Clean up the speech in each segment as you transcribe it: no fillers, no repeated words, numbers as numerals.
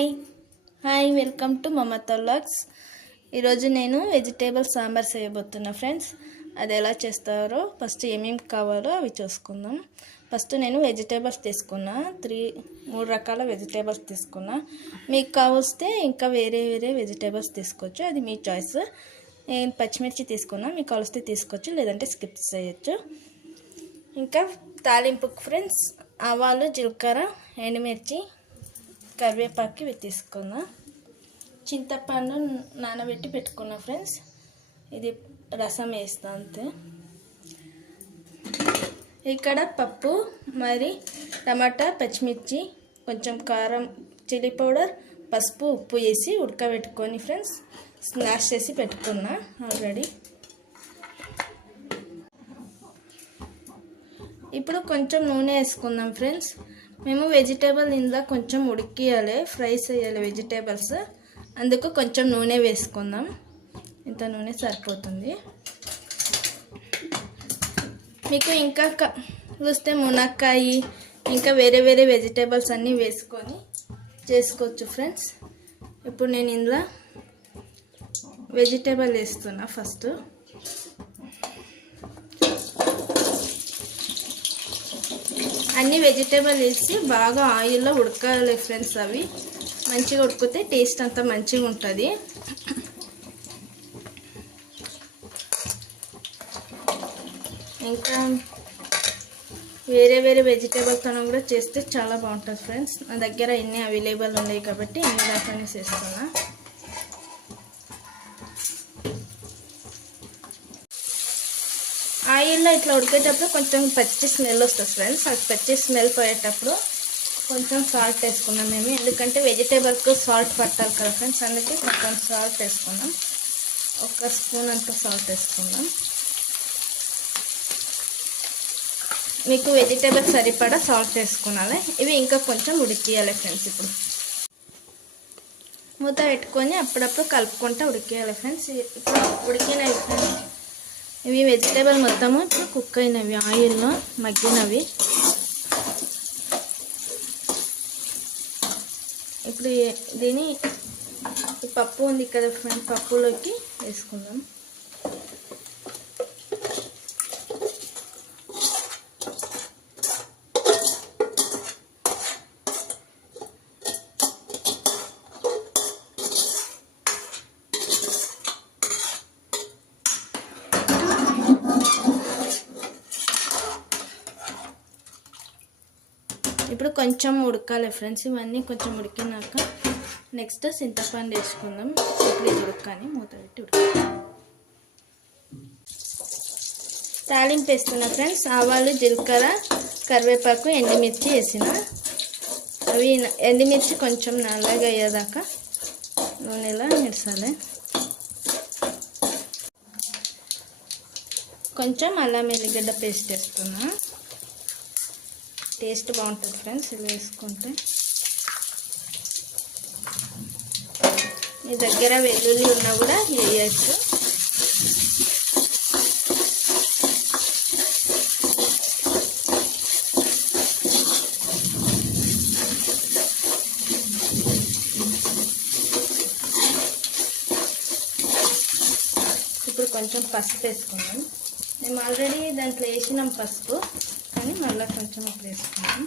Hi hi welcome to Mamata vlogs. ఈరోజు నేను vegetable sambar చేయబోతున్నా friends. అది ఎలా చేస్తారో ఫస్ట్ ఏమేమి కావాలో అవి చూసుకుందాం. ఫస్ట్ నేను వెజిటేబుల్స్ తీసుకున్నా, మూడు రకాల వెజిటేబుల్స్ తీసుకున్నా. మీకు కావస్తే ఇంకా వేరే వెజిటేబుల్స్ తీసుకోవచ్చు, అది మీ చాయిస్. నేను పచ్చిమిర్చి తీసుకున్నా, మీకు కావస్తే తీసుకోవచ్చు, లేదంటే స్కిప్ చేయొచ్చు. ఇంకా తాలింపుకు ఫ్రెండ్స్ ఆవాలు, జీలకర్ర, ఎండుమిర్చి, కరివేపాకు ఇవి తీసుకున్నా. చింతపండు నానబెట్టి పెట్టుకున్నా ఫ్రెండ్స్. ఇది రసం వేస్తా అంతే. ఇక్కడ పప్పు, మరి టమాటా, పచ్చిమిర్చి, కొంచెం కారం, చిల్లీ పౌడర్, పసుపు, ఉప్పు వేసి ఉడకబెట్టుకొని ఫ్రెండ్స్ స్మాష్ చేసి పెట్టుకున్నా ఆల్రెడీ. ఇప్పుడు కొంచెం నూనె వేసుకుందాం ఫ్రెండ్స్. మేము వెజిటేబుల్ ఇందులో కొంచెం ఉడికియాలి, ఫ్రై చేయాలి వెజిటేబుల్స్, అందుకు కొంచెం నూనె వేసుకుందాం. ఇంత నూనె సరిపోతుంది. మీకు ఇంకా చూస్తే మునక్కాయ, ఇంకా వేరే వెజిటేబుల్స్ అన్నీ వేసుకొని చేసుకోవచ్చు ఫ్రెండ్స్. ఇప్పుడు నేను ఇందులో వెజిటేబుల్ వేస్తున్నా. ఫస్ట్ అన్ని వెజిటేబుల్ వేసి బాగా ఆయిల్లో ఉడకాలి ఫ్రెండ్స్. అవి మంచిగా ఉడికితే టేస్ట్ అంతా మంచిగా ఉంటుంది. ఇంకా వేరే వెజిటేబుల్తో కూడా చేస్తే చాలా బాగుంటుంది ఫ్రెండ్స్. నా దగ్గర ఇన్ని అవైలబుల్ ఉన్నాయి కాబట్టి ఇన్ని రకాలు చేస్తున్నా. ఆయిల్లో ఇట్లా ఉడికేటప్పుడు కొంచెం పచ్చి స్మెల్ వస్తుంది ఫ్రెండ్స్. అది పచ్చి స్మెల్ పోయేటప్పుడు కొంచెం సాల్ట్ వేసుకున్నాం మేము, ఎందుకంటే వెజిటేబుల్కి సాల్ట్ పట్టాలి కదా ఫ్రెండ్స్, అందుకే కొంచెం సాల్ట్ వేసుకున్నాం. ఒక స్పూన్ అంత సాల్ట్ వేసుకున్నాం. మీకు వెజిటేబుల్ సరిపడా సాల్ట్ వేసుకున్నాలి. ఇవి ఇంకా కొంచెం ఉడికియాలి ఫ్రెండ్స్. ఇప్పుడు మూత పెట్టుకొని అప్పుడప్పుడు కలుపుకుంటూ ఉడికేయాలి ఫ్రెండ్స్. ఇప్పుడు ఉడికినవి ఫ్రెండ్స్. ఇవి వెజిటేబుల్ మొత్తము ఇప్పుడు కుక్ అయినవి, ఆయిల్లో మగ్గినవి. ఇప్పుడు దీని పప్పు ఉంది కదా ఫ్రెండ్, పప్పులోకి వేసుకుందాం. ఇప్పుడు కొంచెం ఉడకాలి ఫ్రెండ్స్. ఇవన్నీ కొంచెం ఉడికినాక నెక్స్ట్ చింతపండు వేసుకుందాం. ఇప్పుడు ఇది ఉడకాని మూత పెట్టి ఉడకాలి. తాలింపు వేస్తున్నా ఫ్రెండ్స్. ఆవాలు, జీలకర్ర, కరివేపాకు, ఎండుమిర్చి వేసిన. అవి ఎండుమిర్చి కొంచెం నల్లగా అయ్యేదాకా నూనెలా మిరసాలి. కొంచెం అల్లం ఎల్లిగడ్డ పేస్ట్ వేస్తున్నా. టేస్ట్ బాగుంటుంది ఫ్రెండ్స్ ఇలా వేసుకుంటే. మీ దగ్గర వెల్లుల్లి ఉన్నా కూడా వేయచ్చు. ఇప్పుడు కొంచెం పసుపు వేసుకున్నాం. మేము ఆల్రెడీ దాంట్లో వేసినాం పసుపు, కానీ మళ్ళీ కొంచెం అప్పుడు వేసుకుందాం.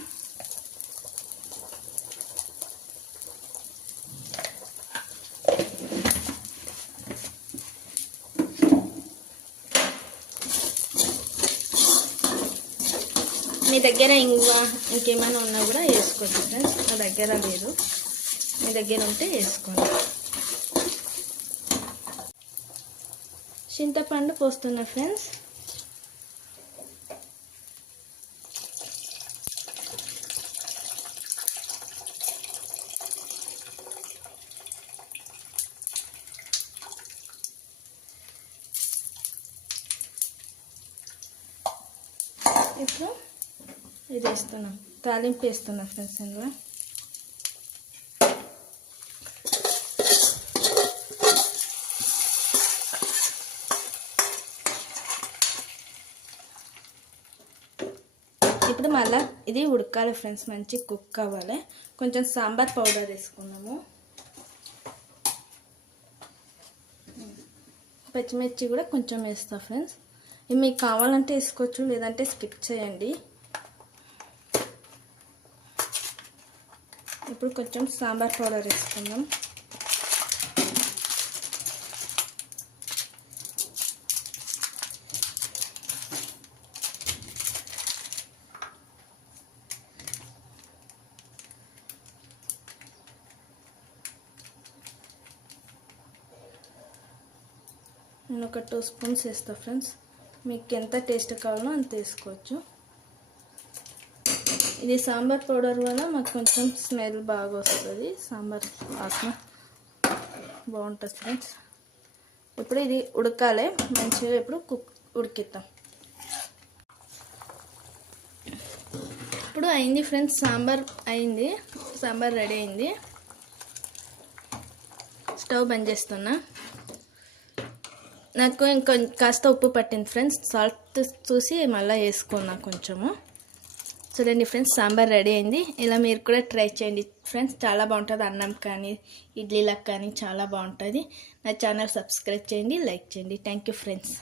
మీ దగ్గర ఇంకేమైనా ఉన్నా కూడా వేసుకోవచ్చు ఫ్రెండ్స్. నా దగ్గర లేదు, మీ దగ్గర ఉంటే వేసుకోండి. చింతపండు పోస్తున్నా ఫ్రెండ్స్. ఇప్పుడు ఇది వేస్తున్నా, తాలింపు వేస్తున్నా ఫ్రెండ్స్. ఇందులో ఇప్పుడు మళ్ళీ ఇది ఉడకాలి ఫ్రెండ్స్, మంచి కుక్ అవ్వాలి. కొంచెం సాంబార్ పౌడర్ వేసుకున్నాము. పచ్చిమిర్చి కూడా కొంచెం వేస్తా ఫ్రెండ్స్. ఇది మీకు కావాలంటే వేసుకోవచ్చు, లేదంటే స్కిప్ చేయండి. ఇప్పుడు కొంచెం సాంబార్ పౌడర్ వేసుకుందాం. నేను ఒక 2 స్పూన్స్ వేస్తాను ఫ్రెండ్స్. మీకు ఎంత టేస్ట్ కావాలో అంత వేసుకోవచ్చు. ఇది సాంబార్ పౌడర్ వల్ల మాకు కొంచెం స్మెల్ బాగా వస్తుంది, సాంబార్ వాసన బాగుంటుంది ఫ్రెండ్స్. ఇప్పుడు ఇది ఉడకాలి మంచిగా. ఇప్పుడు ఉడికిద్దాం. ఇప్పుడు అయింది ఫ్రెండ్స్, సాంబార్ అయింది. సాంబార్ రెడీ అయింది. స్టవ్ బంద్ చేస్తున్నా. నాకు కాస్త ఉప్పు పట్టింది ఫ్రెండ్స్. సాల్ట్ చూసి మళ్ళీ వేసుకున్నా కొంచెము. చూడండి ఫ్రెండ్స్, సాంబార్ రెడీ అయింది. ఇలా మీరు కూడా ట్రై చేయండి ఫ్రెండ్స్, చాలా బాగుంటుంది. అన్నం కానీ ఇడ్లీలకు కానీ చాలా బాగుంటుంది. నా ఛానల్ సబ్స్క్రైబ్ చేయండి, లైక్ చేయండి. Thank you friends.